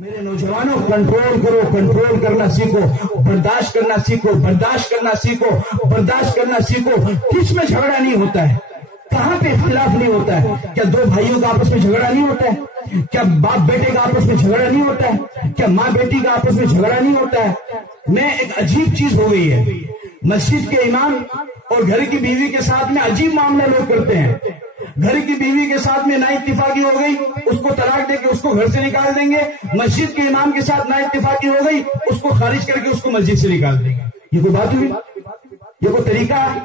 میرے نوجوانوں کنٹرول کرو، کنٹرول کرنا سیکھو، برداشت کرنا سیکھو، برداشت کرنا سیکھو، برداشت کرنا سیکھو۔ کس میں جھگڑا نہیں ہوتا ہے؟ کہاں پہ اختلاف نہیں ہوتا ہے؟ کیا دو بھائیوں کا آپس میں جھگڑا نہیں ہوتا ہے؟ کیا باپ بیٹے کا آپس میں جھگڑا نہیں ہوتا ہے؟ کیا ماں بیٹی کا آپس میں جھگڑا نہیں ہوتا ہے؟ میں ایک عجیب چیز ہو گئی ہے، مسجد کے امام اور گھر کی بیوی کے ساتھ میں عجیب معاملہ لوگ کرتے ہیں۔ گھر کی بیوی کے ساتھ میں نا اتفاقی ہو گئی، اس کو طلاق دے کے اس کو گھر سے نکال دیں گے۔ مسجد کے امام کے ساتھ نا اتفاقی ہو گئی، اس کو خارج کر کے اس کو مسجد سے نکال دیں گے۔ یہ کوئی بات ہوئی؟ یہ کوئی طریقہ؟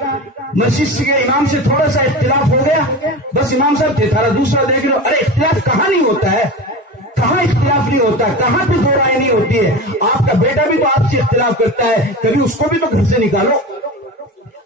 مسجد کے امام سے تھوڑا سا اختلاف ہو گیا، بس امام صاحب تھے تھارا دوسرا دیکھ لو۔ ارے اختلاف کہاں نہیں ہوتا ہے؟ کہاں اختلاف نہیں ہوتا ہے؟ کہاں پہ دو رائے نہیں ہوتی ہے؟ آپ کا بیٹا بھی تو آپ سے اختلاف کرتا ہے، کبھی اس کو بھی تو گھر سے نکالو۔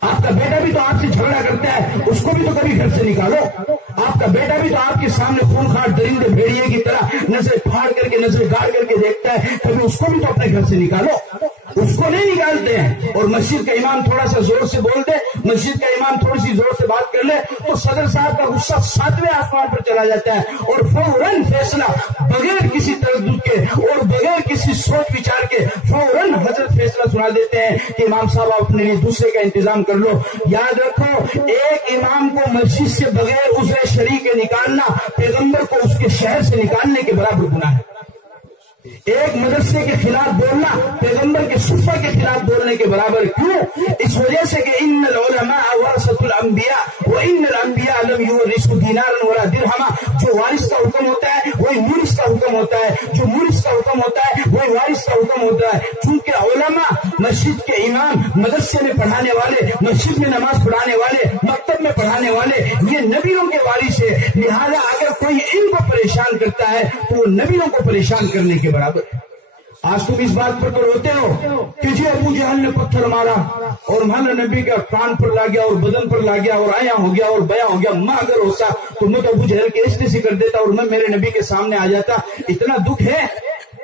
آپ کا بیٹا بھی تو آپ سے جھگڑا کرتا ہے، اس کو بھی تو کبھی گھر سے نکالو۔ آپ کا بیٹا بھی تو آپ کے سامنے خونخوار درندے بھیڑیے کی طرح نظر پھاڑ کر کے نظر گاڑ کر کے دیکھتا ہے، کبھی اس کو بھی تو اپنے گھر سے نکالو۔ اس کو نہیں نکالتے ہیں۔ اور مسجد کا امام تھوڑا سا زور سے بول دے، مسجد کا امام تھوڑی سی زور سے بات کر لے تو صدر صاحب کا غصہ 7ویں آسمان پر چلا جاتا ہے اور فوراً فیصلہ بغیر کسی تردد کے اور بغیر کسی سوچ وچار کے فوراً حضرت فیصلہ سنا دیتے ہیں کہ امام صاحب آپ اپنے لیے دوسرے کا انتظام کر لو۔ یاد رکھو، ایک امام کو مسجد سے بغیر عذر شرعی کے نکالنا پیغمبر کو اس کے شہر سے نکالنے کے برابر گناہ ہے۔ ایک مدرسے کے خلاف بولنا پیغمبر کے صفہ کے خلاف بولنے کے برابر۔ کیوں؟ اس وجہ سے کہ ان العلماء ورثۃ الانبیاء وان الانبیاء لم یورثوا دینارا ولا درہما۔ جو وارث کا حکم ہوتا ہے وہی مورث کا حکم ہوتا ہے، جو مورث کا حکم ہوتا ہے وہی وارث کا حکم ہوتا ہے۔ چونکہ علماء، مسجد کے امام، مدرسے میں پڑھانے والے، مسجد میں نماز پڑھانے والے، مکتب میں پڑھانے والے، یہ نبیوں کے وارث ہے، لہذا اگر کوئی ان کو پریشان کرتا ہے تو وہ نبیوں کو پریشان کرنے کے برابر۔ آج تم اس بات پر تو روتے ہو کہ جی ابو جہل نے پتھر مارا اور مولا نبی کا کان پر لا گیا اور بدن پر لا گیا اور آیا ہو گیا اور بیاں ہو گیا۔ میں اگر ہوتا تو میں تو ابو جہل کے ایسے کر دیتا اور میں میرے نبی کے سامنے آ جاتا۔ اتنا دکھ ہے۔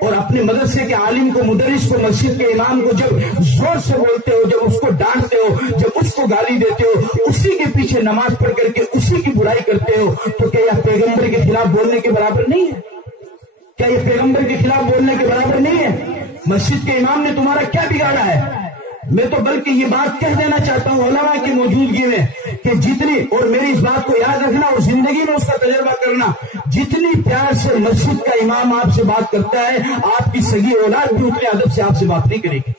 اور اپنے مدرسے کے عالم کو، مدرس کو، مسجد کے امام کو جب زور سے بولتے ہو، جب اس کو ڈانٹتے ہو، جب اس کو گالی دیتے ہو، اسی کے پیچھے نماز پڑھ کر کے اسی کی برائی کرتے ہو، تو کیا یہ پیغمبر کے خلاف بولنے کے برابر نہیں ہے؟ کیا یہ پیغمبر کے خلاف بولنے کے برابر نہیں ہے؟ مسجد کے امام نے تمہارا کیا بگاڑا ہے؟ میں تو بلکہ یہ بات کہہ دینا چاہتا ہوں علماء کی موجودگی میں کہ جتنی، اور میری اس بات کو یاد رکھنا اور زندگی میں اس کا تجربہ کرنا، جتنی پیار سے مسجد کا امام آپ سے بات کرتا ہے، آپ کی سگی اولاد بھی اتنے ادب سے آپ سے بات نہیں کرے گی۔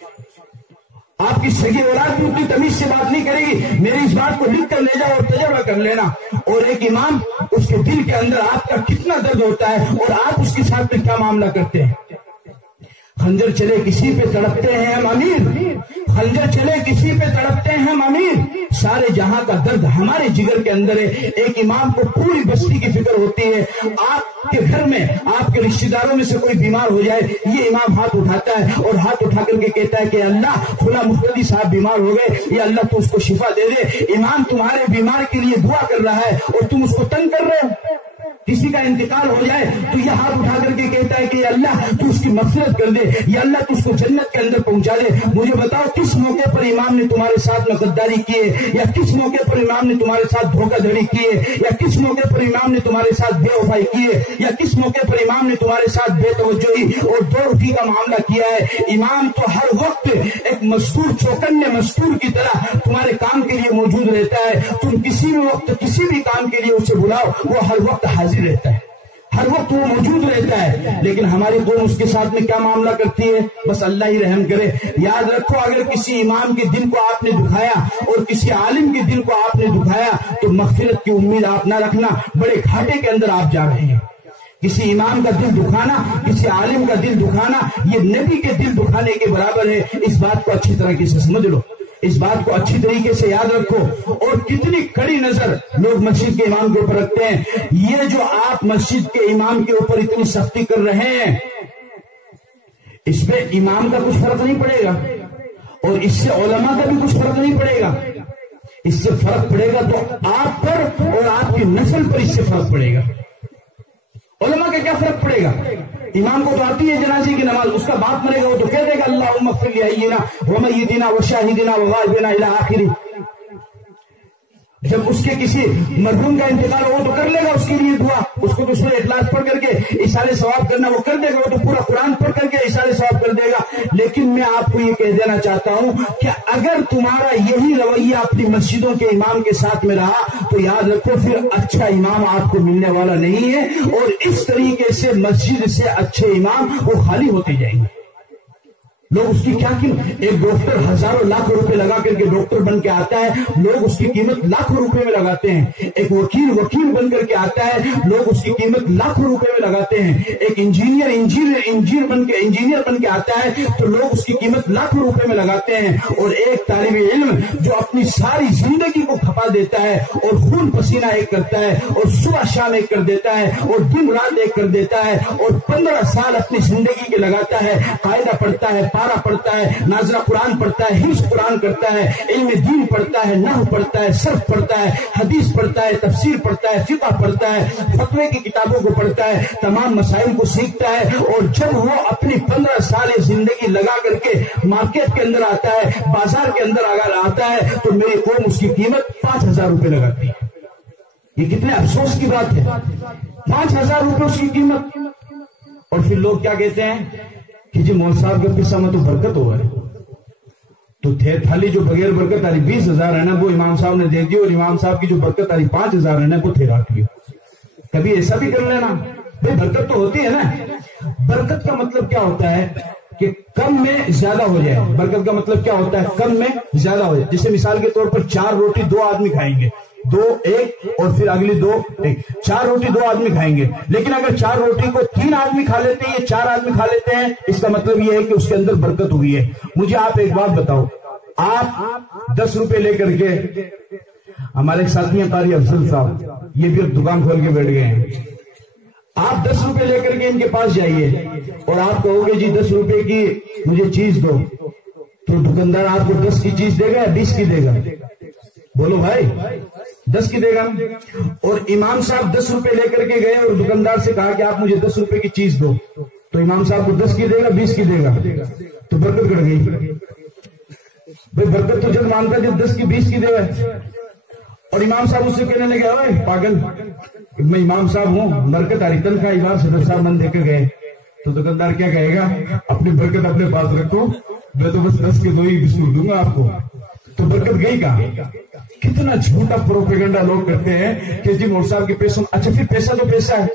آپ کی سگی اولاد بھی اتنی تمیز سے بات نہیں کرے گی۔ میری اس بات کو لکھ کر لے جاؤ اور تجربہ کر لینا۔ اور ایک امام، اس کے دل کے اندر آپ کا کتنا درد ہوتا ہے اور آپ اس کے ساتھ میں کیا معاملہ کرتے ہیں۔ خنجر چلے کسی پہ تڑپتے ہیں ہم امیر، خنجر چلے کسی پہ تڑپتے ہیں ہم امیر، سارے جہاں کا درد ہمارے جگر کے اندر ہے۔ ایک امام کو پوری بستی کی فکر ہوتی ہے۔ آپ کے گھر میں آپ کے رشتہ داروں میں سے کوئی بیمار ہو جائے، یہ امام ہاتھ اٹھاتا ہے اور ہاتھ اٹھا کر کے کہتا ہے کہ اللہ فلاں مقتدی صاحب بیمار ہو گئے، یا اللہ تو اس کو شفا دے دے۔ امام تمہارے بیمار کے لیے دعا کر رہا ہے اور تم اس کو تنگ کر رہے ہو۔ کسی کا انتقال ہو جائے تو یہ ہاتھ اٹھا کر کے کہتا ہے کہ یا اللہ تو اس کی مغفرت کر دے، یا اللہ تو اس کو جنت کے اندر پہنچا دے۔ مجھے بتاؤ کس موقع پر امام نے تمہارے ساتھ میں غداری کی ہے، یا کس موقع پر امام نے تمہارے ساتھ دھوکہ دھڑی کی ہے، یا کس موقع پر امام نے تمہارے ساتھ بے وفائی کی ہے، یا کس موقع پر امام نے تمہارے ساتھ بے توجہی اور دو روٹی کا معاملہ کیا ہے؟ امام تو ہر وقت ایک مستور، چوکنے مستور کی طرح تمہارے کام کے لیے موجود رہتا ہے۔ تم کسی بھی وقت کسی بھی کام کے لیے اسے بلاؤ، وہ ہر وقت حاضر رہتا ہے، ہر وقت وہ موجود رہتا ہے۔ لیکن ہماری قوم اس کے ساتھ میں کیا معاملہ کرتی ہے؟ بس اللہ ہی رحم کرے۔ یاد رکھو، اگر کسی امام کے دل کو آپ نے دکھایا اور کسی عالم کے دل کو آپ نے دکھایا تو مغفرت کی امید آپ نہ رکھنا، بڑے گھاٹے کے اندر آپ جا رہے ہیں۔ کسی امام کا دل دکھانا، کسی عالم کا دل دکھانا، یہ نبی کے دل دکھانے کے برابر ہے۔ اس بات کو اچھی طرح سے سمجھ لو، اس بات کو اچھی طریقے سے یاد رکھو۔ اور کتنی کڑی نظر لوگ مسجد کے امام کے اوپر رکھتے ہیں۔ یہ جو آپ مسجد کے امام کے اوپر اتنی سختی کر رہے ہیں، اس پہ امام کا کچھ فرق نہیں پڑے گا اور اس سے علماء کا بھی کچھ فرق نہیں پڑے گا۔ اس سے فرق پڑے گا تو آپ پر اور آپ کی نسل پر اس سے فرق پڑے گا۔ علماء کا کیا فرق پڑے گا؟ امام کو تو آتی ہے جنازے کی نماز، اس کا باپ مرے گا وہ تو کہہ دے گا اللہم اغفر لحینا ومیتنا وشاہدنا وغائبنا الی آخری۔ جب اس کے کسی مرحوم کا انتقال ہو تو کر لے گا اس کے لیے دعا، اس کو تو سورہ اخلاص پڑھ کر کے ایصال ثواب کرنا وہ کر دے گا، وہ تو پورا قرآن پڑھ کر کے ایصال ثواب کر دے گا۔ لیکن میں آپ کو یہ کہہ دینا چاہتا ہوں کہ اگر تمہارا یہی رویہ اپنی مسجدوں کے امام کے ساتھ میں رہا تو یاد رکھو پھر اچھا امام آپ کو ملنے والا نہیں ہے، اور اس طریقے سے مسجد سے اچھے امام وہ خالی ہوتے جائیں گے۔ لوگ اس کی کیا قیمت، ایک ڈاکٹر ہزاروں لاکھ روپے لگا کر کے ڈاکٹر بن کے آتا ہے، لوگ اس کی قیمت لاکھوں روپے میں لگاتے ہیں۔ ایک وکیل بن کر کے آتا ہے، لوگ اس کی قیمت لاکھوں روپے میں لگاتے ہیں۔ ایک انجینئر بن کے آتا ہے تو لوگ اس کی قیمت لاکھوں روپے میں لگاتے ہیں۔ اور ایک طالب علم جو اپنی ساری زندگی کو کھپا دیتا ہے اور خون پسینہ ایک کرتا ہے اور صبح شام ایک کر دیتا ہے اور دن رات ایک کر دیتا ہے اور 15 سال اپنی زندگی کے لگاتا ہے، قاعدہ پڑھتا ہے، پارا پڑھتا ہے، ناظرہ قرآن پڑھتا ہے، حفظ قرآن کرتا ہے، علم دین پڑھتا ہے، نحو پڑھتا ہے، صرف پڑھتا ہے، حدیث پڑھتا ہے، تفسیر پڑھتا ہے، فقہ پڑھتا ہے، فتوے کی کتابوں کو پڑھتا ہے، تمام مسائل کو سیکھتا ہے، اور جب وہ اپنی 15 سال زندگی لگا کر کے مارکیٹ کے اندر آتا ہے، بازار کے اندر اگر آتا ہے تو میری قوم اس کی قیمت 5000 روپے لگاتی ہے۔ یہ کتنے افسوس کی بات ہے، 5000 روپے اس کی قیمت۔ اور پھر لوگ کیا کہتے ہیں کہ جی مول صاحب کے قصہ میں تو برکت ہوا ہے، تو تھالی جو بغیر برکت آ رہی 20,000 ہے نا وہ امام صاحب نے دے دی، اور امام صاحب کی جو برکت آ رہی 5,000 ہے نا وہ تھے رکھ لیا۔ کبھی ایسا بھی کر لینا بھائی، برکت تو ہوتی ہے نا۔ برکت کا مطلب کیا ہوتا ہے کہ کم میں زیادہ ہو جائے۔ برکت کا مطلب کیا ہوتا ہے؟ کم میں زیادہ ہو جائے۔ جیسے مثال کے طور پر 4 روٹی 2 آدمی کھائیں گے، 2 1 اور پھر اگلی 2 1، 4 روٹی 2 آدمی کھائیں گے، لیکن اگر 4 روٹی کو 3 آدمی کھا لیتے ہیں یا 4 آدمی کھا لیتے ہیں، اس کا مطلب یہ ہے کہ اس کے اندر برکت ہوئی ہے۔ مجھے آپ ایک بات بتاؤ، آپ 10 روپے لے کر کے، ہمارے ایک ساتھی ہیں قاری افضل صاحب، یہ بھی اب دکان کھول کے بیٹھ گئے ہیں، آپ 10 روپے لے کر کے ان کے پاس جائیے اور آپ کہو گے جی 10 روپے کی مجھے چیز دو، تو دکاندار آپ کو 10 کی چیز دے گا یا 20 کی دے گا؟ بولو بھائی، 10 کی دے گا۔ اور امام صاحب 10 روپے لے کر کے گئے اور دکاندار سے کہا کہ آپ مجھے 10 روپے کی چیز دو، تو امام صاحب کو 10 کی دے گا 20 کی دے گا؟ تو برکت کٹ گئی بھائی۔ برکت تو جب مانتا جب 10 کی 20 کی دے گا۔ اور امام صاحب اس سے کہنے لگے اوے پاگل، میں امام صاحب ہوں، برکت آ رہی، تنخواہ بار صدر صاحب من دے کر گئے۔ تو دکاندار کیا کہے گا؟ اپنی برکت اپنے پاس رکھو، میں تو بس 10 کے 2 ہی بسکٹ دوں گا آپ کو۔ تو برکت گئی کہاں؟ کتنا جھوٹا پروپیگنڈا لوگ کرتے ہیں کہ جی مول صاحب کے پیسوں، اچھا پھر پیسہ تو پیسہ ہے،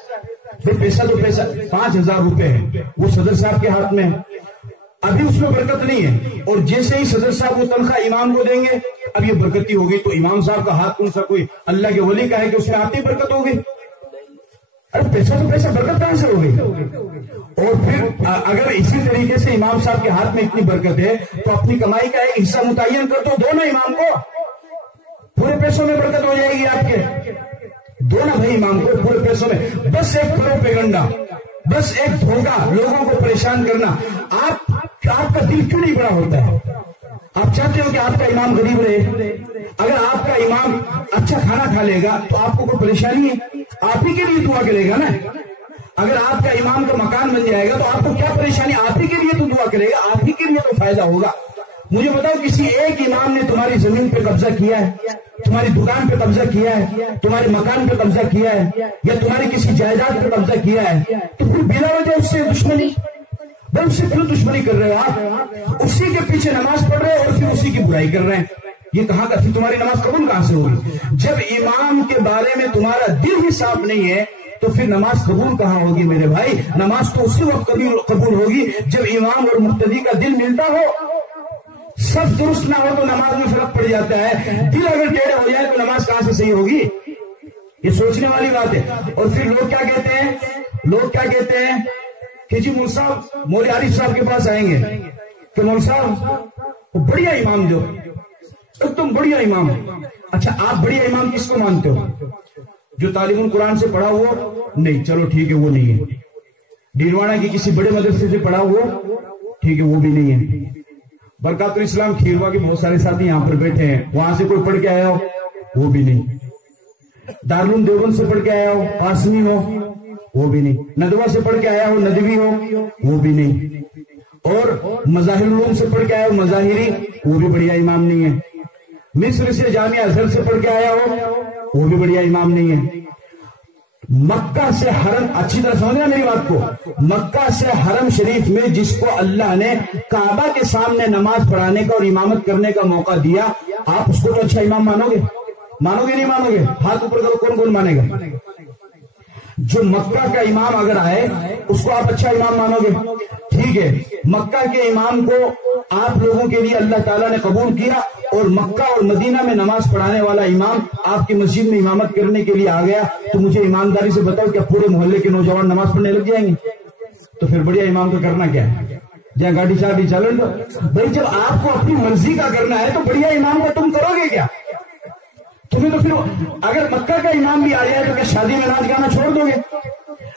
پھر پیسہ تو پیسہ، 5000 روپے ہے، وہ صدر صاحب کے ہاتھ میں ہے، ابھی اس میں برکت نہیں ہے، اور جیسے ہی صدر صاحب وہ تنخواہ امام کو دیں گے اب یہ برکتی ہوگی، تو امام صاحب کا ہاتھ کون سا کوئی اللہ کے ولی کا ہے کہ اس میں آتی ہی برکت ہوگی؟ ارے پیسہ تو پیسہ، برکت کہاں سے ہوگی؟ اور پھر اگر اسی طریقے سے امام صاحب کے ہاتھ میں اتنی برکت ہے تو اپنی کمائی کا ایک حصہ متعین کر دو نا امام کو، پورے پیسوں میں برکت ہو جائے گی آپ کے، دو نا بھائی امام کو پورے پیسوں میں۔ بس ایک پروپیگنڈا، بس ایک دھوکہ، لوگوں کو پریشان کرنا۔ آپ کا دل کیوں نہیں بڑا ہوتا ہے؟ آپ چاہتے ہو کہ آپ کا امام غریب رہے؟ اگر آپ کا امام اچھا کھانا کھا لے گا تو آپ کو کوئی پریشانی ہے؟ آپ ہی کے لیے دعا کرے گا نا۔ اگر آپ کا امام کا مکان بن جائے گا تو آپ کو کیا پریشانی؟ آپ ہی کے لیے تو دعا کرے گا، آپ ہی کے لیے تو فائدہ ہوگا۔ مجھے بتاؤ کسی ایک امام نے تمہاری زمین پہ قبضہ کیا ہے، تمہاری دکان پہ قبضہ کیا ہے، تمہارے مکان پہ قبضہ کیا ہے، یا تمہاری کسی جائیداد پہ قبضہ کیا ہے، تو پھر بلا وجہ اس سے دشمنی؟ بھائی اس سے کیوں دشمنی کر رہے ہو آپ؟ اسی کے پیچھے نماز پڑھ رہے ہو اور پھر اسی کی برائی کر رہے ہیں، یہ کہاں کا؟ پھر تمہاری نماز قبول کہاں سے ہوگی؟ جب امام کے بارے میں تمہارا دل ہی صاف نہیں ہے تو پھر نماز قبول کہاں ہوگی میرے بھائی؟ نماز تو اسی وقت قبول ہوگی جب امام اور مقتدی کا دل ملتا ہو۔ سب درست نہ ہو تو نماز میں فرق پڑ جاتا ہے، دل اگر ٹیڑھا ہو جائے تو نماز کہاں سے صحیح ہوگی؟ یہ سوچنے والی بات ہے۔ اور پھر لوگ کیا کہتے ہیں کہ جی مول صاحب، مولوی عارف صاحب کے پاس آئیں گے کہ مول صاحب بڑھیا امام جو ایک دم بڑھیا امام۔ اچھا آپ بڑھیا امام کس کو مانتے ہو؟ جو تعلیم القرآن سے پڑھا ہوا؟ نہیں، چلو ٹھیک ہے وہ نہیں ہے۔ ڈیرواڑہ کی کسی بڑے مدرسے سے پڑھا ہوا؟ ٹھیک ہے وہ بھی نہیں ہے۔ برکات الاسلام کھیروا کے بہت سارے ساتھی یہاں پر بیٹھے ہیں، وہاں سے کوئی پڑھ کے آیا ہو؟ وہ بھی نہیں۔ دارالعلوم دیوبند سے پڑھ کے آیا ہو؟ قاسمی ہو؟ وہ بھی نہیں۔ ندوہ سے پڑھ کے آیا ہو؟ ندوی ہو؟ وہ بھی نہیں۔ اور مظاہر العلوم سے پڑھ کے آیا ہو؟ مظاہری؟ وہ بھی بڑھیا امام نہیں ہے۔ مصر سے جامعہ ازہر سے پڑھ کے آیا ہو وہ بھی بڑھیا امام نہیں ہے. مکہ سے حرم، اچھی طرح سمجھنا میری بات کو، مکہ سے حرم شریف میں جس کو اللہ نے کعبہ کے سامنے نماز پڑھانے کا اور امامت کرنے کا موقع دیا، آپ اس کو تو اچھا امام مانو گے؟ مانو گے نہیں مانو گے؟ ہاتھ اوپر کرو، کون کون مانے گا؟ جو مکہ کا امام اگر آئے اس کو آپ اچھا امام مانو گے؟ ٹھیک ہے، مکہ کے امام کو آپ لوگوں کے لیے اللہ تعالیٰ نے قبول کیا اور مکہ اور مدینہ میں نماز پڑھانے والا امام آپ کی مسجد میں امامت کرنے کے لیے آ گیا، تو مجھے ایمانداری سے بتاؤ کیا پورے محلے کے نوجوان نماز پڑھنے لگ جائیں گے؟ تو پھر بڑھیا امام کا کرنا کیا ہے؟ جہاں گاڑی چاڑی چلن دو بھائی. جب آپ کو اپنی مرضی کا کرنا ہے تو بڑھیا امام کا تم کرو گے کیا؟ تمہیں تو پھر اگر مکہ کا امام بھی آ جائے تو کیا شادی میں ناچ گانا چھوڑ دو گے؟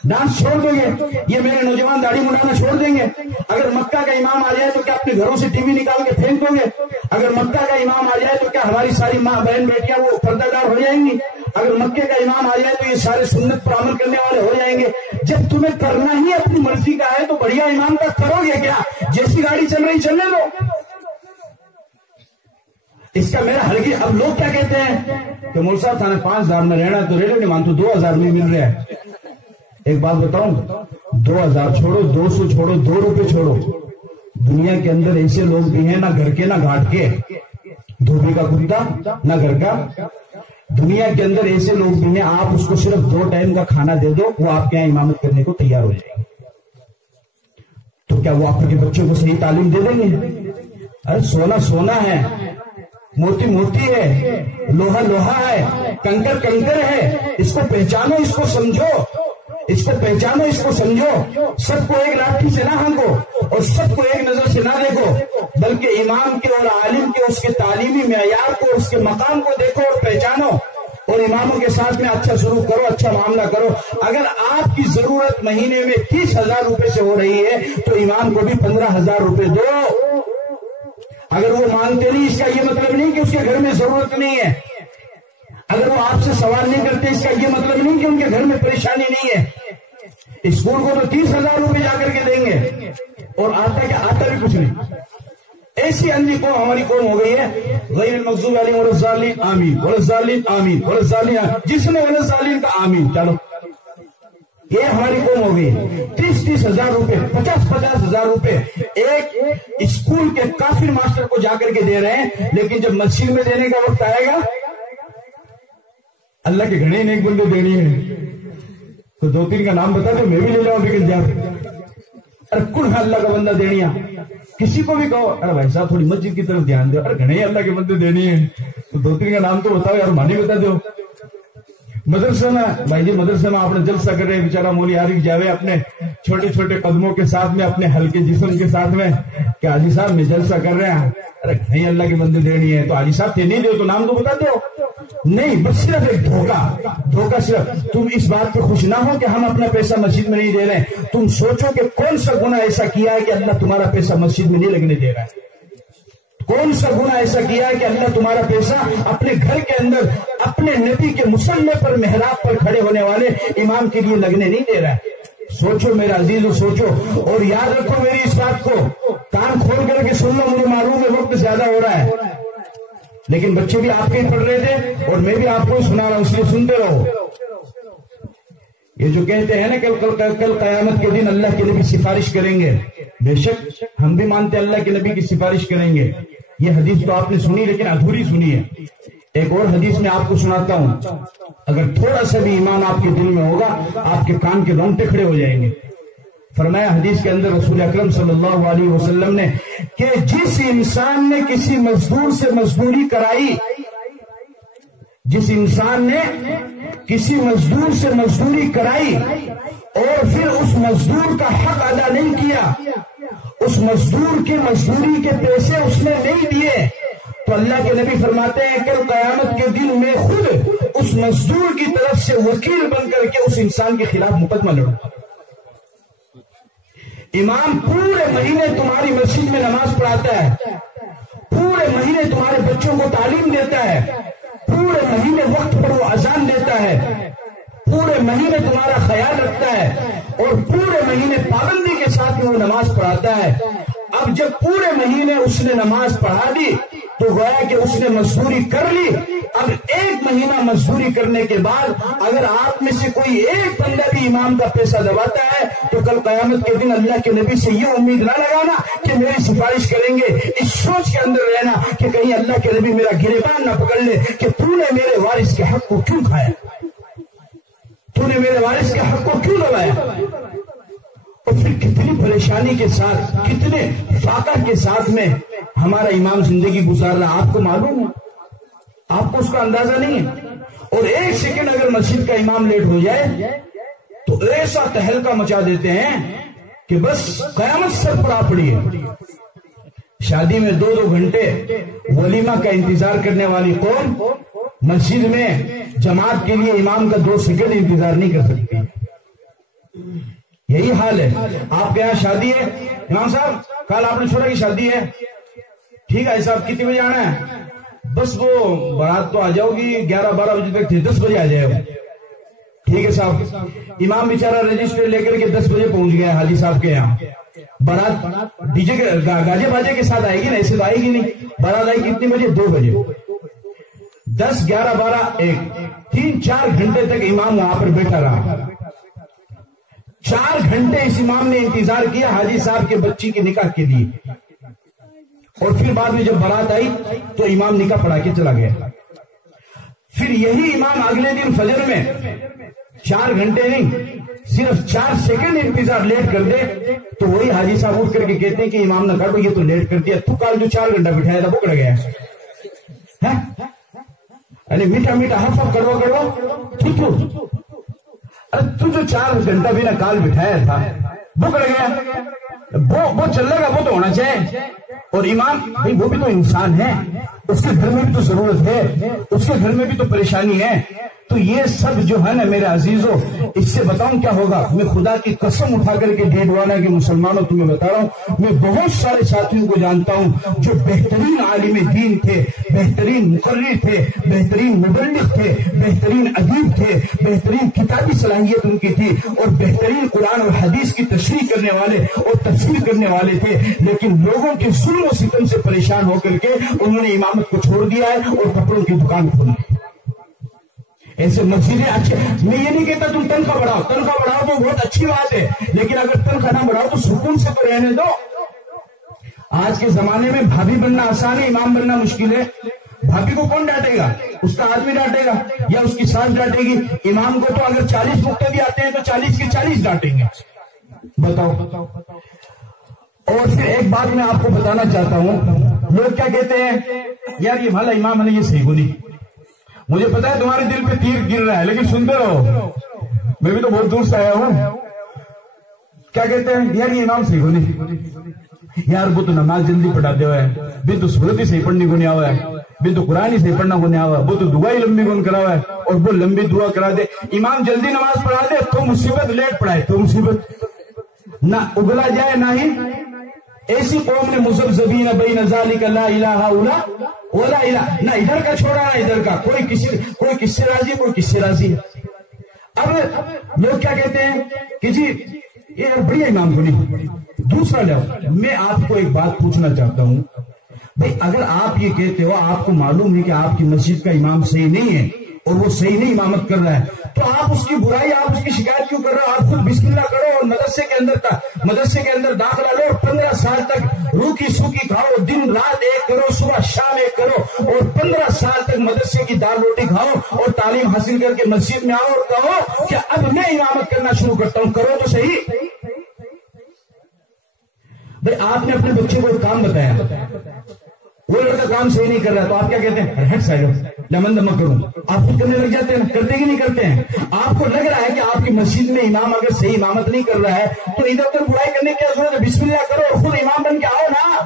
ڈانس چھوڑ دو گے؟ یہ میرے نوجوان داڑھی منڈانا چھوڑ دیں گے؟ اگر مکہ کا امام آ جائے تو کیا اپنے گھروں سے ٹی وی نکال کے پھینک دو گے؟ اگر مکہ کا امام آ جائے تو کیا ہماری ساری ماں بہن بیٹیاں وہ پردہ دار ہو جائیں گی؟ اگر مکے کا امام آ جائے تو یہ سارے سنت پر عمل کرنے والے ہو جائیں گے؟ جب تمہیں کرنا ہی اپنی مرضی کا ہے تو بڑھیا امام کا کرو گے کیا؟ جیسی گاڑی چل رہی چلنے دو. اس کا میرا حل کی. اب لوگ کیا کہتے ہیں کہ مول صاحب تھانے 5,000 میں رہنا تو رہ لو، نہیں مانتا 2,000 میں مل رہا ہے. ایک بات بتاؤں، 2,000 چھوڑو، 200 چھوڑو، 2 روپے چھوڑو، دنیا کے اندر ایسے لوگ بھی ہیں نہ گھر کے نہ گھاٹ کے، دھوبی کا کتا نہ گھر کا. دنیا کے اندر ایسے لوگ بھی ہیں آپ اس کو صرف 2 ٹائم کا کھانا دے دو وہ آپ کے یہاں امامت کرنے کو تیار ہو جائے گا. تو کیا وہ آپ کے بچوں کو صحیح تعلیم دے دیں گے؟ ارے سونا سونا ہے، موتی موتی ہے، لوہا لوہا ہے، کنکر کنکر ہے. اس کو پہچانو، اس کو سمجھو، اس کو پہچانو، اس کو سمجھو. سب کو ایک لاٹھی سے نہ ہانکو اور سب کو ایک نظر سے نہ دیکھو، بلکہ امام کے اور عالم کے اس کے تعلیمی معیار کو، اس کے مقام کو دیکھو اور پہچانو، اور اماموں کے ساتھ میں اچھا سلوک کرو، اچھا معاملہ کرو. اگر آپ کی ضرورت مہینے میں 30,000 روپے سے ہو رہی ہے تو امام کو بھی 15,000 روپے دو. اگر وہ مانتے نہیں اس کا یہ مطلب نہیں کہ اس کے گھر میں ضرورت نہیں ہے. اگر وہ آپ سے سوال نہیں کرتے اس کا یہ مطلب نہیں کہ ان کے گھر میں پریشانی نہیں ہے. اسکول کو تو 30,000 روپے جا کر کے دیں گے اور آتا کیا؟ آتا بھی کچھ نہیں. ایسی اندھی قوم ہماری قوم ہو گئی ہے. غیر المغضوب علیہم ولا الضالین آمین، ولا الضالین آمین، ولا الضالین، جس نے ولا الضالین کا آمین. چلو یہ ہماری قوم ہو گئی ہے. 30,000 روپے، 50,000 روپے ایک اسکول کے کافر ماسٹر کو جا کر کے دے رہے ہیں، لیکن جب مسجد میں دینے کا وقت آئے گا اللہ کے گھڑے ایک بندے دینی ہے تو 2-3 کا نام بتا دو میں بھی لے جاؤں. لیکن جا ارے کون ہے اللہ کا بندہ دینی ہے؟ کسی کو بھی کہو ارے بھائی صاحب تھوڑی مسجد کی طرف دھیان دو، ارے گھڑے اللہ کے بندے دینی ہے تو 2-3 کا نام تو بتاؤ یار، مانی بتا دو. مدرسہ میں بھائی جی، مدرسے میں آپ نے جلسہ کر رہے ہیں، بیچارہ مولی عارف جاوے اپنے چھوٹے چھوٹے قدموں کے ساتھ میں، اپنے ہلکے جسم کے ساتھ میں کہ حاجی صاحب میں جلسہ کر رہے ہیں، ارے نہیں اللہ کے بندے دینی ہے تو حاجی صاحب نہیں دو تو نام تو بتا دو. نہیں، بس صرف ایک دھوکہ. صرف تم اس بات پہ خوش نہ ہو کہ ہم اپنا پیسہ مسجد میں نہیں دے رہے ہیں، تم سوچو کہ کون سا گناہ ایسا کیا ہے کہ اللہ تمہارا پیسہ مسجد میں نہیں لگنے دے رہا ہے. کون سا گناہ ایسا کیا ہے کہ اللہ تمہارا پیسہ اپنے گھر کے اندر اپنے نبی کے مصلی پر محراب پر کھڑے ہونے والے امام کے لیے لگنے نہیں دے رہا ہے. سوچو میرا عزیزو، سوچو اور یاد رکھو میری اس بات کو، کان کھول کر کے سن لو. مجھے معلوم ہے وقت زیادہ ہو رہا ہے لیکن بچے بھی آپ کے ہی پڑھ رہے تھے اور میں بھی آپ کو سنا رہا ہوں، اس لیے سنتے رہو. یہ جو کہتے ہیں نا کل قیامت کے دن اللہ کے نبی سفارش کریں گے، بے شک ہم بھی مانتے اللہ کے نبی کی سفارش کریں گے. یہ حدیث تو آپ نے سنی لیکن ادھوری سنی ہے. ایک اور حدیث میں آپ کو سناتا ہوں، اگر تھوڑا سا بھی ایمان آپ کے دل میں ہوگا آپ کے کان کے رونگٹے کھڑے ہو جائیں گے. فرمایا حدیث کے اندر رسول اکرم صلی اللہ علیہ وسلم نے کہ جس انسان نے کسی مزدور سے مزدوری کرائی، جس انسان نے کسی مزدور سے مزدوری کرائی اور پھر اس مزدور کا حق ادا نہیں کیا، اس مزدور کی مزدوری کے پیسے اس نے نہیں دیے، تو اللہ کے نبی فرماتے ہیں کل قیامت کے دن میں خود اس مزدور کی طرف سے وکیل بن کر کے اس انسان کے خلاف مقدمہ لڑوں. امام پورے مہینے تمہاری مسجد میں نماز پڑھاتا ہے، پورے مہینے تمہارے بچوں کو تعلیم دیتا ہے، پورے مہینے وقت پر وہ اذان دیتا ہے، پورے مہینے تمہارا خیال رکھتا ہے اور پورے مہینے پابندی کے ساتھ وہ نماز پڑھاتا ہے. اب جب پورے مہینے اس نے نماز پڑھا دی تو گویا کہ اس نے مزدوری کر لی. اب 1 مہینہ مزدوری کرنے کے بعد اگر آپ میں سے کوئی ایک بندہ بھی امام کا پیسہ دباتا ہے تو کل قیامت کے دن اللہ کے نبی سے یہ امید نہ لگانا کہ میری سفارش کریں گے. اس سوچ کے اندر رہنا کہ کہیں اللہ کے نبی میرا گریبان نہ پکڑ لے کہ تو نے میرے وارث کے حق کو کیوں کھایا, تو نے میرے وارث کے حق کو کیوں دبایا. اور پھر کتنی پریشانی کے ساتھ, کتنے فاقہ کے ساتھ میں ہمارا امام زندگی گزار رہا, آپ کو معلوم ہے, آپ کو اس کا اندازہ نہیں ہے. اور 1 سیکنڈ اگر مسجد کا امام لیٹ ہو جائے تو ایسا تہلکہ مچا دیتے ہیں کہ بس قیامت سر پر آ پڑی ہے. شادی میں 2-2 گھنٹے ولیمہ کا انتظار کرنے والی قوم مسجد میں جماعت کے لیے امام کا 2 سیکنڈ انتظار نہیں کر سکتی. یہی حال ہے. آپ کے یہاں شادی ہے, امام صاحب کل آپ نے چھوڑا کہ شادی ہے, ٹھیک ہے صاحب کتنے بجے آنا ہے, بس وہ بارات تو آ جاؤ گی 11-12 بجے تک تھی, 10 بجے آ جائے. ٹھیک ہے صاحب. امام بیچارہ رجسٹر لے کر کے 10 بجے پہنچ گیا حاجی صاحب کے یہاں. بارات ڈی جے گاجے باجے کے ساتھ آئے گی نا, ایسے تو آئے گی نہیں. بارات آئے گی کتنے بجے, 2 بجے. 10, 11, 12, 1, 3-4 گھنٹے تک امام وہاں پر بیٹھا رہا. 4 گھنٹے اس امام نے انتظار کیا حاجی صاحب کے بچی کے نکاح کے لیے. اور پھر بعد میں جب بارات آئی تو امام نکاح پڑھا کے چلا گیا. پھر یہی امام اگلے دن فجر میں 4 گھنٹے نہیں, صرف 4 سیکنڈ انتظار لیٹ کر دے تو وہی حاجی صاحب اٹھ کر کے کہتے ہیں کہ امام نے کہا یہ تو لیٹ کر دیا, تو کل جو 4 گھنٹہ بٹھایا تھا پکڑ گیا. ارے میٹھا میٹھا ہف کرو ارے تو جو 4 گھنٹہ بھی نہ کال بٹھایا تھا بکڑ گیا. وہ چل رہا وہ تو ہونا چاہیے. اور امام بھائی وہ بھی تو انسان ہے, اس کے گھر میں بھی تو ضرورت ہے, اس کے گھر میں بھی تو پریشانی ہے. تو یہ سب جو ہے نا میرے عزیزوں, اس سے بتاؤں کیا ہوگا. میں خدا کی قسم اٹھا کر کے ڈیڈوانا کے مسلمانوں تمہیں بتا رہا ہوں, میں بہت سارے ساتھیوں کو جانتا ہوں جو بہترین عالم دین تھے, بہترین مقرر تھے, بہترین مبلغ تھے, بہترین ادیب تھے, بہترین کتابی صلاحیت ان کی تھی, اور بہترین قرآن اور حدیث کی تشریح کرنے والے اور تفسیر کرنے والے تھے. لیکن لوگوں کے ظلم و ستم سے پریشان ہو کر کے انہوں نے امامت کو چھوڑ دیا ہے اور کپڑوں کی دکان کھولی. ایسے مسجدیں اچھے, میں یہ نہیں کہتا تم تنخواہ بڑھاؤ, تنخواہ بڑھاؤ تو بہت اچھی بات ہے, لیکن اگر تنخواہ نہ بڑھاؤ تو سکون سے تو رہنے دو. آج کے زمانے میں بھابھی بننا آسان ہے, امام بننا مشکل ہے. بھابھی کو کون ڈانٹے گا, اس کا آدمی ڈانٹے گا یا اس کی ساس ڈانٹے گی. امام کو تو اگر 40 نقطے بھی آتے ہیں تو 40 کے 40 ڈانٹیں گے. بتاؤ. اور پھر ایک بات میں آپ کو بتانا چاہتا ہوں, لوگ کیا کہتے ہیں, یار یہ بھلا امام ہے نا, یہ صحیح بولی. مجھے پتا ہے تمہارے دل پہ تیر گر رہا ہے, لیکن سنتے رہو, میں بھی تو بہت دور سے آیا ہوں. کیا کہتے ہیں, یار یہ امام صحیح بولی, یار وہ تو نماز جلدی پڑھاتے ہوئے, بھی تو سورت ہی صحیح پڑھنے کو نہیں آوا ہے, بھی تو قرآن ہی صحیح پڑھنا کو نہیں آوا, وہ تو دعا ہی لمبی کون کرا ہوا ہے, اور وہ لمبی دعا کرا دے. امام جلدی نماز پڑھا دے تو مصیبت, لیٹ پڑھائے تو مصیبت. نہ اگلا جائے نہ ہی. ایسی قوم نے مذبذبین بین ذالک لا الہ الا ولا الہ, نہ ادھر کا چھوڑا نہ ادھر کا, کوئی کس سے راضی, کوئی کس سے راضی. اب لوگ کیا کہتے ہیں کہ جی یہ بڑی امام کو نہیں. دوسرا لفظ میں آپ کو ایک بات پوچھنا چاہتا ہوں, بھائی اگر آپ یہ کہتے ہو, آپ کو معلوم ہے کہ آپ کی مسجد کا امام صحیح نہیں ہے اور وہ صحیح نہیں امامت کر رہا ہے, تو آپ اس کی برائی, آپ اس کی شکایت کیوں کر رہے ہو؟ آپ خود بسم اللہ کرو اور مدرسے کے اندر داخلہ لو, اور 15 سال تک روکی سوکی کھاؤ, دن رات ایک کرو, صبح شام ایک کرو, اور 15 سال تک مدرسے کی دال روٹی کھاؤ اور تعلیم حاصل کر کے مسجد میں آؤ اور کہو کہ اب میں امامت کرنا شروع کرتا ہوں. کرو تو صحیح. بھائی آپ نے اپنے بچے کو ایک کام بتایا, وہ لڑکا کام صحیح نہیں کر رہا, تو آپ کیا کہتے ہیں, ہٹ سائڈ لمن دمک کروں. آپ خود کرنے لگ جاتے ہیں, کرتے ہی نہیں کرتے ہیں. آپ کو لگ رہا ہے کہ آپ کی مسجد میں امام اگر صحیح امامت نہیں کر رہا ہے تو ادھر ادھر برائی کرنے کی ضرورت ہے. بسم اللہ کرو اور خود امام بن کے آؤ نا.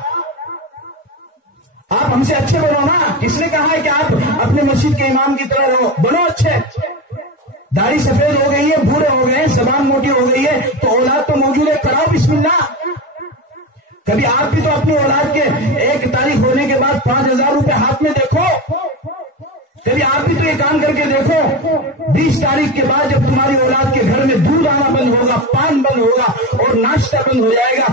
آپ ہم سے اچھے بنو نا. کس نے کہا ہے کہ آپ اپنے مسجد کے امام کی طرح رہو؟ بنو اچھے. داڑھی سفید ہو گئی ہے, بوڑھے ہو گئے ہیں, زبان موٹی ہو گئی ہے, تو اولاد تو موجود ہے, کراؤ بسم اللہ. کبھی آپ بھی تو اپنی اولاد کے 1 تاریخ ہونے کے بعد 5,000 روپے ہاتھ میں دیکھو. کبھی آپ بھی تو یہ کام کر کے دیکھو, 20 تاریخ کے بعد جب تمہاری اولاد کے گھر میں دودھ آنا بند ہوگا, پان بند ہوگا اور ناشتہ بند ہو جائے گا,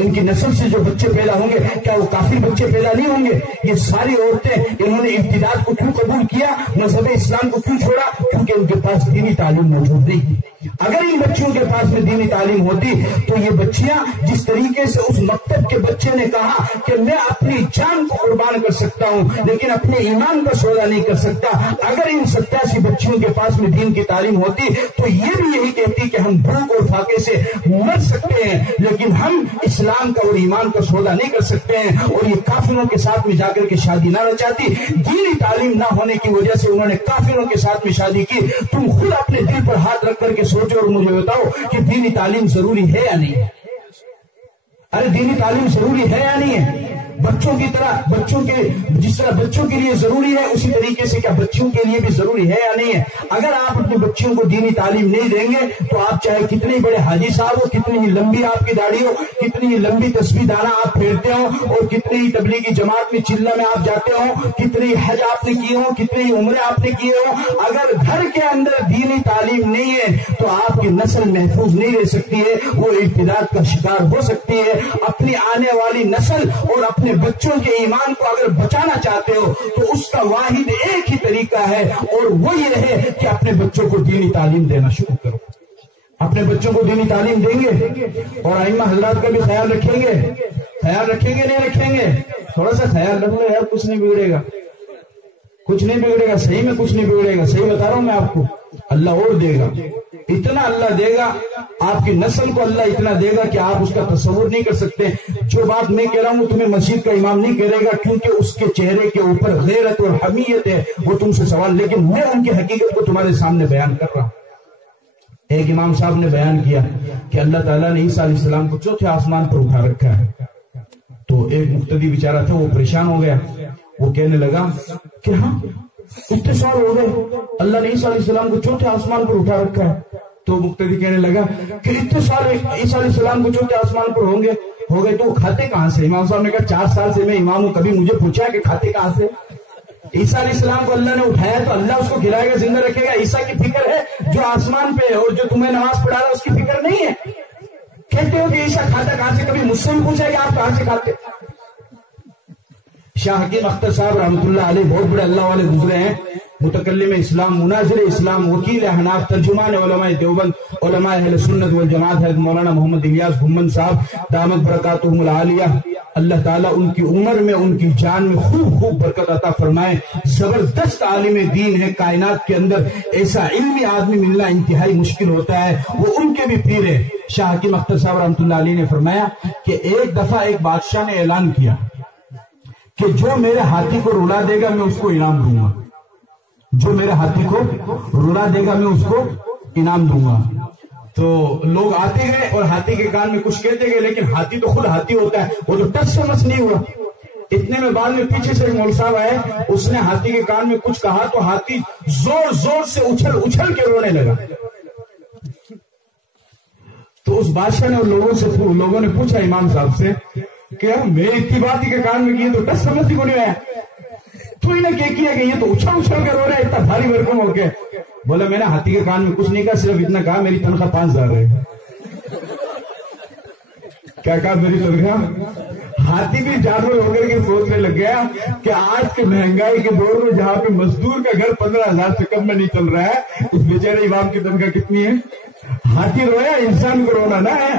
ان کی نسل سے جو بچے پیدا ہوں گے کیا وہ کافر بچے پیدا نہیں ہوں گے؟ یہ ساری عورتیں انہوں نے ابتداء کو کیوں قبول کیا، مذہب اسلام کو کیوں چھوڑا؟ کیونکہ ان کے پاس دینی تعلیم موجود نہیں۔ اگر ان بچیوں کے پاس میں دینی تعلیم ہوتی تو یہ بچیاں جس طریقے سے اس مکتب کے بچے نے کہا کہ میں اپنی جان کو قربان کر سکتا ہوں لیکن اپنے ایمان کا سودا نہیں کر سکتا، اگر ان 87 بچیوں کے پاس میں دین کی تعلیم ہوتی تو یہ بھی یہی کہتی کہ ہم بھوک اور فاقے سے مر سکتے ہیں لیکن ہم اسلام کا اور ایمان کا سودا نہیں کر سکتے ہیں، اور یہ کافروں کے ساتھ میں جا کر کے شادی نہ رچاتی۔ دینی تعلیم نہ ہونے کی وجہ سے انہوں نے کافروں کے ساتھ میں شادی کی۔ تم خود اپنے دل پر ہاتھ رکھ کر کے سوچو اور مجھے بتاؤ کہ دینی تعلیم ضروری ہے یا نہیں؟ ارے دینی تعلیم ضروری ہے یا نہیں ہے؟ بچوں کی طرح جس طرح بچوں کے لیے ضروری ہے اسی طریقے سے کیا بچیوں کے لیے بھی ضروری ہے یا نہیں ہے؟ اگر آپ اپنے بچیوں کو دینی تعلیم نہیں دیں گے تو آپ چاہے کتنے بڑے حاجی صاحب ہو، کتنی ہی لمبی آپ کی داڑھی ہو، کتنی ہی لمبی تسبیح دانہ آپ پھیرتے ہو اور کتنی ہی تبلیغی جماعت میں چلہ میں آپ جاتے ہو، کتنی حج آپ نے کیے ہو، کتنی ہی عمرے آپ نے کیے ہو، اگر گھر کے اندر دینی تعلیم نہیں ہے تو آپ کی نسل محفوظ نہیں رہ سکتی ہے، وہ ارتداد کا شکار ہو سکتی ہے۔ اپنی آنے والی نسل اور اپنے بچوں کے ایمان کو اگر بچانا چاہتے ہو تو اس کا واحد ایک ہی طریقہ ہے اور وہ یہ ہے کہ اپنے بچوں کو دینی تعلیم دینا شروع کرو۔ اپنے بچوں کو دینی تعلیم دیں گے اور ائمہ حضرات کا بھی خیال رکھیں گے نہیں رکھیں گے؟ تھوڑا سا خیال رکھ لو یار، کچھ نہیں بگڑے گا، کچھ نہیں بگڑے گا، صحیح میں کچھ نہیں بگڑے گا، صحیح بتا رہا ہوں میں آپ کو۔ اللہ اور دے گا، اتنا اللہ دے گا، آپ کی نسل کو اللہ اتنا دے گا کہ آپ اس کا تصور نہیں کر سکتے۔ جو بات میں کہہ رہا ہوں تمہیں مسجد کا امام نہیں کرے گا کیونکہ اس کے چہرے کے اوپر غیرت اور حمیت ہے، وہ تم سے سوال، لیکن میں ان کی حقیقت کو تمہارے سامنے بیان کر رہا ہوں۔ ایک امام صاحب نے بیان کیا کہ اللہ تعالیٰ نے عیسیٰ علیہ السلام کو چوتھے آسمان پر اٹھا رکھا ہے، تو ایک مقتدی بیچارہ تھا وہ پریشان ہو گیا، وہ کہنے لگا کہ ہاں اتنے سال ہو گئے اللہ نے عیسیٰ علیہ السلام کو چوتھے آسمان پر اٹھا رکھا ہے۔ تو مقتدی کہنے لگا کہ اتنے سال عیسیٰ علیہ السلام کو چوتھے آسمان پر ہو گئے تو وہ کھاتے کہاں سے؟ امام صاحب نے کہا 4 سال سے میں امام ہوں، کبھی مجھے پوچھا کہ کھاتے کہاں سے؟ عیسیٰ علیہ السلام کو اللہ نے اٹھایا تو اللہ اس کو کھلائے گا، زندہ رکھے گا۔ عیسیٰ کی فکر ہے جو آسمان پہ ہے اور جو تمہیں نماز پڑھا رہا اس کی فکر نہیں ہے۔ کہتے ہو کہ عیسیٰ کھاتا کہاں سے، کبھی مجھ سے بھی پوچھا کہ آپ کہاں سے کھاتے؟ شاہ حکیم اختر صاحب رحمۃ اللہ علیہ بہت بڑے اللہ والے گزرے ہیں، متکلم اسلام، مناظر اسلام، وکیل احناف، ترجمان علماء دیوبند، علماء اہل سنت والجماعت حضرت مولانا محمد الیاس گھمن صاحب دامت برکاتہم العالیہ، اللہ تعالیٰ ان کی عمر میں ان کی جان میں خوب برکت عطا فرمائے۔ زبردست عالم دین ہے، کائنات کے اندر ایسا علمی آدمی ملنا انتہائی مشکل ہوتا ہے، وہ ان کے بھی پیر ہے۔ شاہ حکیم اختر صاحب رحمۃ اللہ علیہ نے فرمایا کہ ایک دفعہ ایک بادشاہ نے اعلان کیا کہ جو میرے ہاتھی کو رلا دے گا میں اس کو انعام دوں گا، جو میرے ہاتھی کو رلا دے گا میں اس کو انعام دوں گا۔ تو لوگ آتے گئے اور ہاتھی کے کان میں کچھ کہتے گئے، لیکن ہاتھی تو خود ہاتھی ہوتا ہے، وہ تو ٹچ سمجھ نہیں ہوا۔ اتنے میں بعد میں پیچھے سے ایک مول صاحب آئے، اس نے ہاتھی کے کان میں کچھ کہا تو ہاتھی زور سے اچھل کے رونے لگا۔ تو اس بادشاہ نے لوگوں نے پوچھا امام صاحب سے کہ میں اتنی بات ہی کے کان میں کی تو ٹچ سمجھ ہی کو نہیں آیا، تو انہیں کیا کیا کہ یہ تو اچھل کر رو رہا ہے اتنا بھاری بھرکم ہو کے؟ بولا میں نے ہاتھی کے کان میں کچھ نہیں کہا، صرف اتنا کہا میری تنخواہ 5000 ہے۔ کیا کہا میری تنخواہ؟ ہاتھی بھی جانور ہو کر کے سوچنے لگ گیا کہ آج کے مہنگائی کے دور میں جہاں پہ مزدور کا گھر 15000 سے کم میں نہیں چل رہا ہے، اس بیچارے امام کی تنخواہ کتنی ہے؟ ہاتھی رویا، انسان کو رونا نہ ہے۔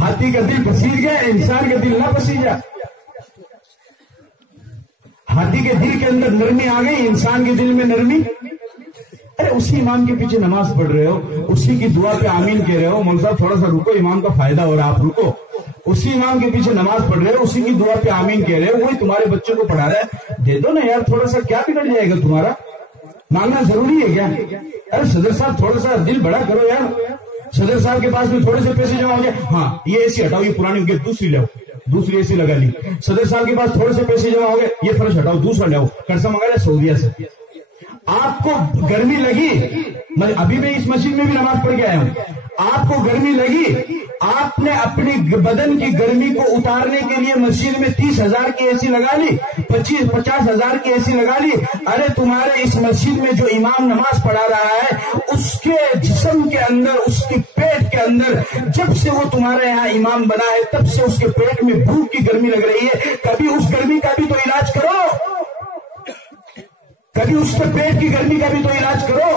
ہاتھی کا دل پسیج گیا، انسان کا دل نہ پسیجا۔ ہاتھی کے دل کے اندر نرمی آ گئی، انسان کے دل میں نرمی۔ ارے اسی امام کے پیچھے نماز پڑھ رہے ہو، اسی کی دعا پہ آمین کہہ رہے ہو، مول صاحب تھوڑا سا رکو، امام کا فائدہ ہو رہا ہے، آپ رکو۔ اسی امام کے پیچھے نماز پڑھ رہے ہو، اسی کی دعا پہ آمین کہہ رہے ہو، وہی تمہارے بچوں کو پڑھا رہا ہے، دے دو نا یار تھوڑا سا، کیا بگڑ جائے گا تمہارا؟ مانگنا ضروری ہے کیا؟ ارے صدر صاحب تھوڑا سا دل بڑا کرو یار، صدر صاحب کے پاس میں تھوڑے سے پیسے جمع ہو گئے، ہاں یہ اے سی ہٹاؤ، یہ پرانی ہو گئی، دوسری لاؤ، دوسری اے سی لگا لی۔ صدر صاحب کے پاس تھوڑے سے پیسے جمع ہو گئے، یہ فرش ہٹاؤ، دوسرا لاؤ، قرضہ منگا رہے سعودیہ سے۔ آپ کو گرمی لگی، ابھی میں اس مسجد میں بھی نماز پڑھ کے آیا ہوں، آپ کو گرمی لگی، آپ نے اپنی بدن کی گرمی کو اتارنے کے لیے مسجد میں 30,000 کی اے سی لگا لی، 50,000 کی اے سی لگا لی۔ ارے تمہارے اس مسجد میں جو امام نماز پڑھا رہا ہے اس کے جسم کے اندر، اس کی پیٹ کے اندر جب سے وہ تمہارے یہاں امام بنا ہے تب سے اس کے پیٹ میں بھوک کی گرمی لگ رہی ہے، کبھی اس گرمی کا بھی تو علاج کرو، کبھی اس کے پیٹ کی گرمی کا بھی تو علاج کرو۔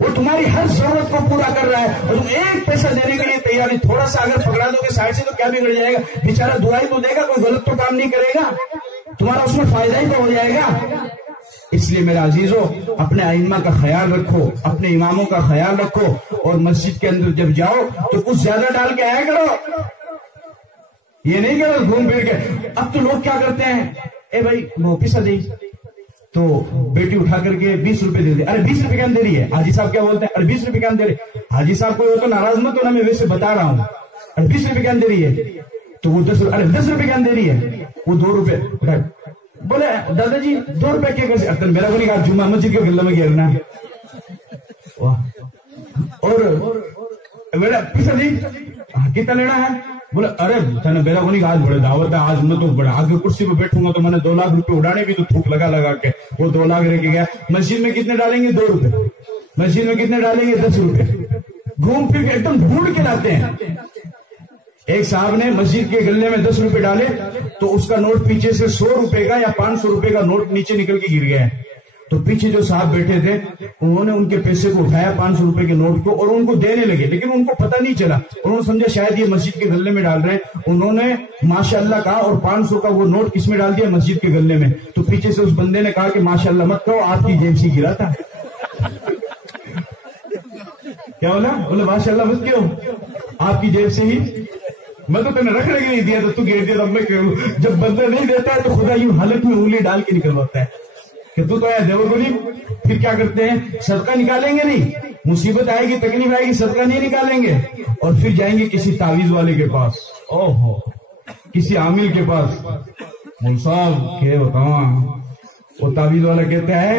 وہ تمہاری ہر ضرورت کو پورا کر رہا ہے اور تم ایک پیسہ دینے کے لیے تیار نہیں۔ تھوڑا سا اگر پکڑا دو گے سائڈ سے تو کیا بگڑ جائے گا؟ بیچارہ دعائی تو دے گا، کوئی غلط تو کام نہیں کرے گا، تمہارا اس میں فائدہ ہی تو ہو جائے گا۔ اس لیے میرے عزیزو، اپنے ائمہ کا خیال رکھو، اپنے اماموں کا خیال رکھو، اور مسجد کے اندر جب جاؤ تو کچھ زیادہ ڈال کے آیا کرو، یہ نہیں کرو گھوم پھر کے۔ اب تو لوگ کیا کرتے ہیں، اے بھائی وہ پیسہ دے، تو بیٹی اٹھا کر کے 20 روپے دے دے، ارے 20 روپے کیا دے رہی ہے؟ حاجی صاحب کیا بولتے ہیں، ارے 20 روپے کیا دے رہے؟ حاجی صاحب کوئی ہو تو ناراض مت ہونا، میں ویسے بتا رہا ہوں، ارے 20 روپے کیا دے رہی ہے؟ تو وہ 10 روپے کیا دے رہی ہے؟ وہ 2 روپے بولے دادا جی 2 روپے کیا کرتے؟ میرا کو نہیں کہا جمعہ مسجد کے گلے میں گھیرنا ہے، اور میرا پیسہ نہیں کتنا لینا ہے؟ بولے ارے میرا کو نہیں کہا، آج بڑے دعوت ہے، آج میں تو بڑا آگے کرسی پہ بیٹھوں گا تو میں نے 2 لاکھ روپے اڑانے بھی تو تھوک لگا کے وہ 2 لاکھ رہ کے گیا۔ مسجد میں کتنے ڈالیں گے؟ 2 روپے۔ مسجد میں کتنے ڈالیں گے؟ 10 روپے۔ گھوم پھر کے ایک دم ڈھونڈ کے لاتے ہیں۔ ایک صاحب نے مسجد کے گلے میں 10 روپے ڈالے تو اس کا نوٹ پیچھے سے 100 روپے کا یا 500 روپے کا نوٹ نیچے نکل کے گر گیا ہے۔ تو پیچھے جو صاحب بیٹھے تھے انہوں نے ان کے پیسے کو اٹھایا 500 روپے کے نوٹ کو اور ان کو دینے لگے، لیکن ان کو پتہ نہیں چلا، انہوں نے سمجھا شاید یہ مسجد کے گلے میں ڈال رہے ہیں، انہوں نے ماشاءاللہ کہا اور 500 کا وہ نوٹ کس میں ڈال دیا؟ مسجد کے گلے میں۔ تو پیچھے سے اس بندے نے کہا کہ ماشاءاللہ مت کہو، آپ کی جیب سے گرا تھا۔ کیا بولا؟ بولے ماشاءاللہ مت کیوں، آپ کی جیب سے ہی، میں تو تمہیں رکھنے کے نہیں دیا تو گر دیا، تب میں کہوں جب بندہ نہیں دیتا ہے تو خدا یوں حلق میں انگلی ڈال کے نکلواتا ہے کہ تو آیا دیور کو نہیں۔ پھر کیا کرتے ہیں؟ صدقہ نکالیں گے نہیں، مصیبت آئے گی، تکلیف آئے گی، صدقہ نہیں نکالیں گے اور پھر جائیں گے کسی تعویذ والے کے پاس، اوہو کسی عامل کے پاس، مول صاحب کیا بتاؤں، وہ تعویذ والا کہتا ہے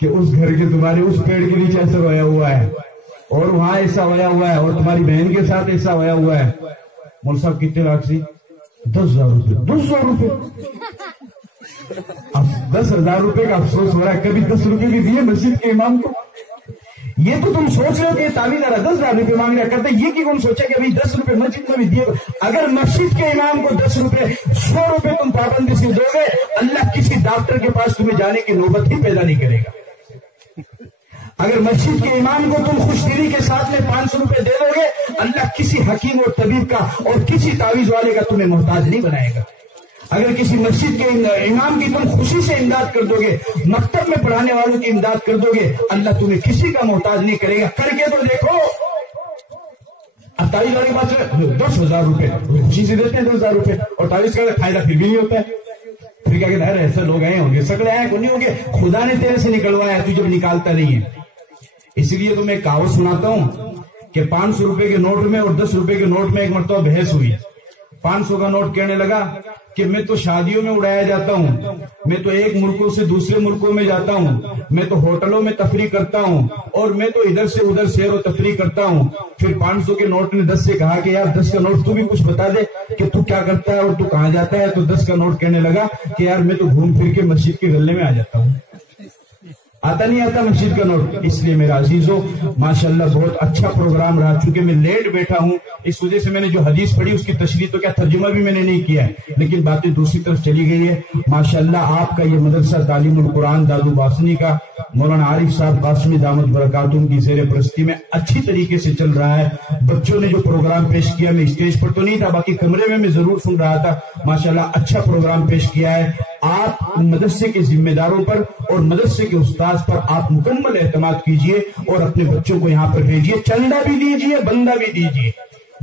کہ اس گھر کے تمہارے اس پیڑ کے نیچے ایسا رویا ہوا ہے اور وہاں ایسا ہویا ہوا ہے اور تمہاری بہن کے ساتھ ایسا ہویا ہوا ہے۔ مول صاحب کتنے لاکھ سی؟ 10,000 روپے۔ 200 روپے؟ اب 10,000 روپے کا افسوس ہو رہا ہے، کبھی 10 روپے بھی دیے مسجد کے امام کو؟ یہ تو تم سوچ رہے ہو کہ تعویذ والا 10,000 روپے مانگ رہا کرتا، یہ کہ کون سوچا کہ 10 روپے مسجد میں بھی دیے؟ اگر مسجد کے امام کو 10 روپے 100 روپے تم پابندی سے دو گے، اللہ کسی ڈاکٹر کے پاس تمہیں جانے کی نوبت ہی پیدا نہیں کرے گا۔ اگر مسجد کے امام کو تم خوش دلی کے ساتھ میں 500 روپے دے دو گے، اللہ کسی حکیم اور طبیب کا اور کسی تعویذ والے کا تمہیں محتاج نہیں بنائے گا۔ اگر کسی مسجد کے امام کی تم خوشی سے امداد کر دو گے، مکتب میں پڑھانے والوں کی امداد کر دو گے، اللہ تمہیں کسی کا محتاج نہیں کرے گا۔ کر کے تو دیکھو۔ اب تعویذ والے کے پاس 10,000 روپے خوشی سے دیتے ہیں، 10,000 روپے، اور تعویذ کا فائدہ پھر بھی نہیں ہوتا ہے۔ پھر کیا کہتے ہیں، ایسے لوگ آئے ہوں گے، سکڑے آئے نہیں ہوں گے، خدا نے تیرے سے نکلوایا، تو جب نکالتا نہیں ہے۔ اس لیے تو میں ایک کہاوت سناتا ہوں کہ 500 روپے کے نوٹ میں اور 10 روپے کے نوٹ میں ایک مرتبہ بحث ہوئی۔ 500 کا نوٹ کہنے لگا کہ میں تو شادیوں میں اڑایا جاتا ہوں، میں تو ایک ملکوں سے دوسرے ملکوں میں جاتا ہوں، میں تو ہوٹلوں میں تفریح کرتا ہوں، اور میں تو ادھر سے ادھر سیر و تفریح کرتا ہوں۔ پھر 500 کے نوٹ نے 10 سے کہا کہ یار 10 کا نوٹ تو بھی کچھ بتا دے کہ تو کیا کرتا ہے اور تو کہاں جاتا ہے؟ تو 10 کا نوٹ کہنے لگا کہ یار میں تو گھوم پھر کے مسجد کے گلے میں آ جاتا ہوں، آتا نہیں آتا مسجد کا نوٹ۔ اس لیے میرا عزیزو ماشاءاللہ بہت اچھا پروگرام رہا، چونکہ میں لیٹ بیٹھا ہوں اس وجہ سے میں نے جو حدیث پڑھی اس کی تشریح تو کیا ترجمہ بھی میں نے نہیں کیا ہے، لیکن باتیں دوسری طرف چلی گئی ہے۔ ماشاءاللہ آپ کا یہ مدرسہ تعلیم القرآن دادو باسنی کا مولانا عارف صاحب قاسمی دامت برکاتہم کی زیر پرستی میں اچھی طریقے سے چل رہا ہے۔ بچوں نے جو پروگرام پیش کیا، میں اسٹیج پر تو نہیں تھا، باقی کمرے میں ضرور سن رہا تھا، ماشاءاللہ اچھا پروگرام پیش کیا ہے۔ آپ مدرسے کے ذمہ داروں پر اور مدرسے کے استاذ پر آپ مکمل اعتماد کیجئے اور اپنے بچوں کو یہاں پر بھیجیے، چندہ بھی دیجیے، بندہ بھی دیجیے،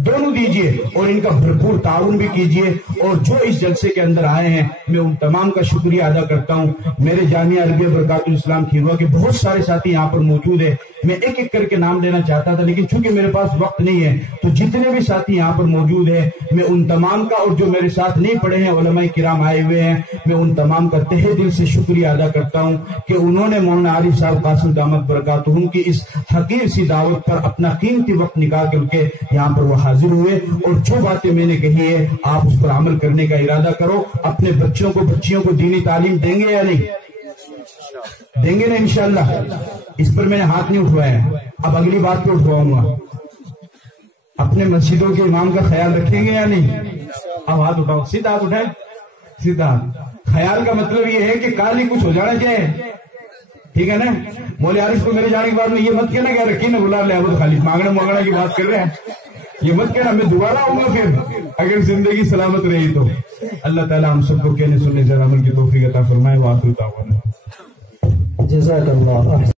دونوں دیجیے، اور ان کا بھرپور تعاون بھی کیجیے۔ اور جو اس جلسے کے اندر آئے ہیں میں ان تمام کا شکریہ ادا کرتا ہوں۔ میرے جامعہ عربیہ برکات الاسلام کھیروا کے بہت سارے ساتھی یہاں پر موجود ہیں، میں ایک ایک کر کے نام لینا چاہتا تھا لیکن چونکہ میرے پاس وقت نہیں ہے، تو جتنے بھی ساتھی یہاں پر موجود ہیں میں ان تمام کا، اور جو میرے ساتھ نہیں پڑھے ہیں علماء کرام آئے ہوئے ہیں، میں ان تمام کا تہہ دل سے شکریہ ادا کرتا ہوں کہ انہوں نے مولانا عارف صاحب قاسم دامت برکاتہم کی اس حقیر سی دعوت پر اپنا قیمتی وقت نکال کر کے یہاں پر وہ حاضر ہوئے، اور جو باتیں میں نے کہی ہے آپ اس پر عمل کرنے کا ارادہ کرو۔ اپنے بچوں کو بچیوں کو دینی تعلیم دیں گے یا نہیں؟ دیں گے نا انشاءاللہ. اس پر میں نے ہاتھ نہیں اٹھوایا ہے, اب اگلی بات پہ اٹھواؤں گا. اپنے مسجدوں کے امام کا خیال رکھیں گے یا نہیں؟ اب ہاتھ اٹھاؤ, سیدھا ہاتھ اٹھائے, سیدھا. خیال کا مطلب یہ ہے کہ کال ہی کچھ ہو جانا چاہیے, ٹھیک ہے نا. مولوی عارف کو میرے جانے کے بعد میں یہ مت کہنا کہ رکھی نا بلا لے, اب خالی مانگنا کی بات کر رہے ہیں, یہ مت کہنا میں دوبارہ آؤں گا پھر اگر زندگی سلامت رہی تو. اللہ تعالیٰ ہم سب کو کہنے سننے سے عمل کی توفیق عطا فرمائے. وآخر دعوانا جزاک اللہ.